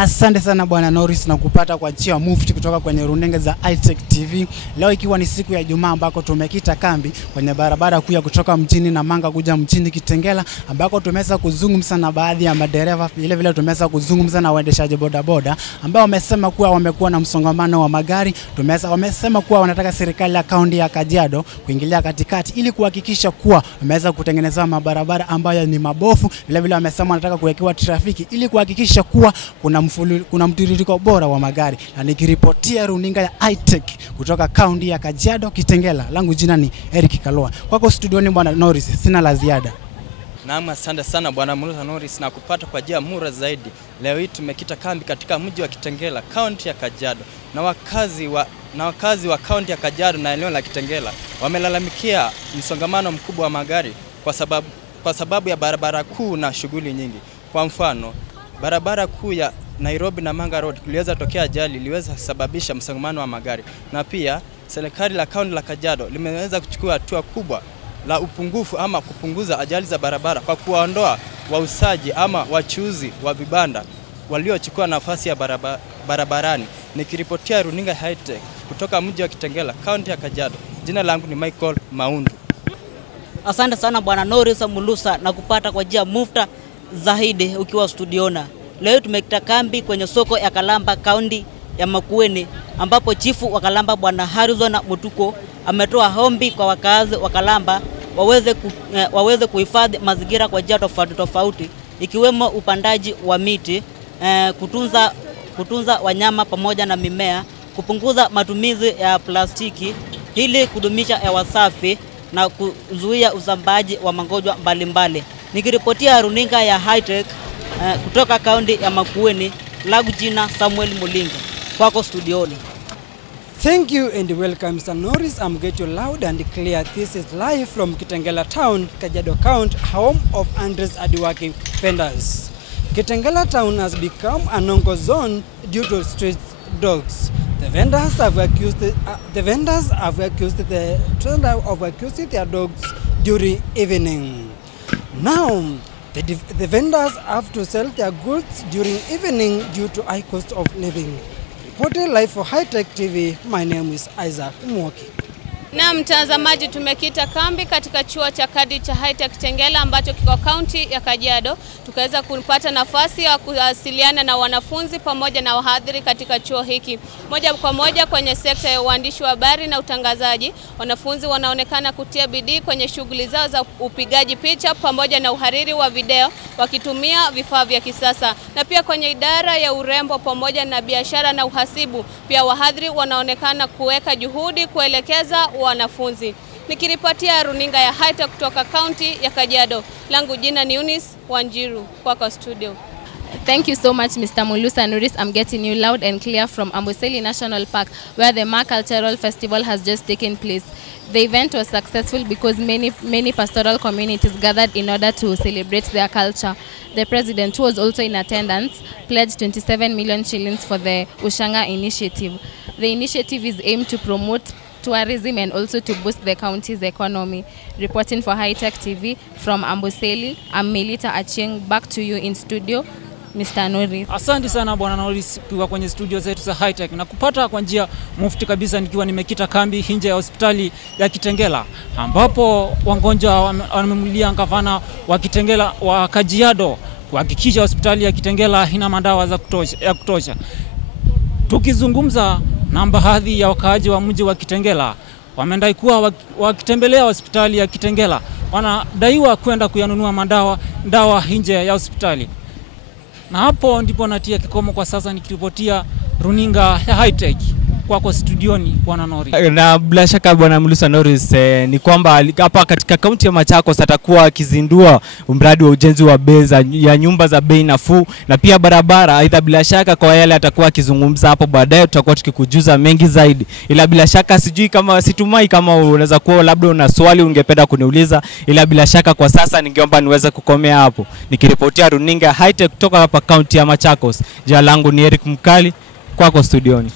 Asante sana bwana Norris na kupata kwa njia mufti kutoka kwenye runinga za iTech TV. Leo ikiwa ni siku ya Ijumaa ambako tumekita kambi kwenye barabara kuu ya kutoka mjini Namanga kuja mjini Kitengela, ambako tumeweza kuzungumza na baadhi ya madereva, vile tumeweza kuzungumza na waendeshaji bodaboda ambao wamesema kuwa wamekuwa na msongamano wa magari. Wamesema kuwa wanataka serikali ya kaunti ya Kajiado kuingilia katikati ili kuhakikisha kuwa wameweza kutengeneza mabarabara ambayo ni mabofu. Vile wamesema wanataka kuwekewa trafiki ili kuhakikisha kuwa kuna mtiririko bora wa magari. Na nikiripotia runinga ya iTech kutoka kaunti ya Kajiado Kitengela, langu jina ni Eric Kalua. Kwako studioni bwana Norris, sina la ziada. Naam, asante sana bwana Mulusa Norris na kupata kwa njia mura zaidi. Leo hii tumekita kambi katika mji wa Kitengela, kaunti ya Kajiado. Na wakazi wa kaunti ya Kajiado na eneo la Kitengela wamelalamikia msongamano mkubwa wa magari kwa sababu ya barabara kuu na shughuli nyingi. Kwa mfano, barabara kuu ya Nairobi na Namanga Road kuliweza tokea ajali iliweza kusababisha msongamano wa magari. Na pia serikali la kaunti la Kajiado limeweza kuchukua hatua kubwa la upungufu ama kupunguza ajali za barabara kwa kuwaondoa wauzaji ama wachuuzi wa vibanda waliochukua nafasi ya barabarani. Nikiripotia runinga iTech kutoka mji wa Kitengela, kaunti ya Kajiado, jina langu ni Michael Maundu. Asante sana bwana Norris Mulusa na kupata kwa njia mufta zaidi ukiwa studiona. Leo tumekita kambi kwenye soko ya Kalamba, kaunti ya Makueni, ambapo chifu wa Kalamba bwana Harrison Mutuko ametoa ombi kwa wakazi wa Kalamba waweze kuhifadhi mazingira kwa njia tofauti, ikiwemo upandaji wa miti, kutunza wanyama pamoja na mimea, kupunguza matumizi ya plastiki ili kudumisha hewa safi na kuzuia usambazaji wa magonjwa mbalimbali. Nikiripotia runinga ya iTech kutoka kaunti ya Makueni, langu jina Samuel Mulinga. Kwako studioni. Thank you and welcome, Mr. Norris. I'm getting you loud and clear. This is live from Kitengela Town, Kajiado County, home of Andres Adiwaki vendors. Kitengela Town has become a no-go zone due to street dogs. The vendors have accused their dogs during evening. Now, the vendors have to sell their goods during evening due to high cost of living. Reporting live for iTech TV, my name is Isaac Mwoki. Na mtazamaji, tumekita kambi katika chuo cha kadi cha iTech Kitengela ambacho kiko kaunti ya Kajiado. Tukaweza kupata nafasi ya kuwasiliana na wanafunzi pamoja na wahadhiri katika chuo hiki. Moja kwa moja kwenye sekta ya uandishi wa habari na utangazaji, wanafunzi wanaonekana kutia bidii kwenye shughuli zao za upigaji picha pamoja na uhariri wa video wakitumia vifaa vya kisasa. Na pia kwenye idara ya urembo pamoja na biashara na uhasibu, pia wahadhiri wanaonekana kuweka juhudi kuelekeza wanafunzi. Nikiripotia runinga ya iTech kutoka kaunti ya Kajiado, langu jina ni Eunice Wanjiru, kwa studio. Thank you so much, Mr. Mulusa Norris. I'm getting you loud and clear from Amboseli National Park, where the Ma Cultural Festival has just taken place. The event was successful because many pastoral communities gathered in order to celebrate their culture. The president, who was also in attendance, pledged 27 million shillings for the Ushanga initiative. The initiative is aimed to promote tourism and also to boost the county's economy. Reporting for iTech TV from Amboseli, I'm Melita Achieng. Back to you in studio, Mr. Norris. Asante sana bwana Norris kwa kwenye studio zetu za iTech na kupata kwa njia mufti kabisa, nikiwa nimekita kambi nje ya hospitali ya Kitengela, ambapo wagonjwa wamemulia gavana wa Kitengela wa Kajiado kuhakikisha hospitali ya Kitengela ina madawa za kutosha. Tukizungumza na baadhi ya wakaaji wa mji wa Kitengela, wamedai kuwa wakitembelea hospitali ya Kitengela wanadaiwa kwenda kuyanunua dawa nje ya hospitali. Na hapo ndipo natia kikomo kwa sasa, nikiripotia runinga ya iTech kwako studioni bwana Norris. Na bila shaka bwana Mulusa Norris, ni kwamba hapa katika kaunti ya Machakos atakuwa akizindua mradi wa ujenzi wa ya nyumba za bei nafuu na pia barabara. Aidha, bila shaka kwa yale atakuwa akizungumza hapo baadaye, tutakuwa tukikujuza mengi zaidi. Ila bila shaka situmai kama unaweza kuwa labda una swali ungependa kuniuliza, ila bila shaka kwa sasa ningeomba niweze kukomea hapo. Nikiripotia runinga iTech kutoka hapa kaunti ya Machakos, jina langu ni Eric Mkali, kwako studioni.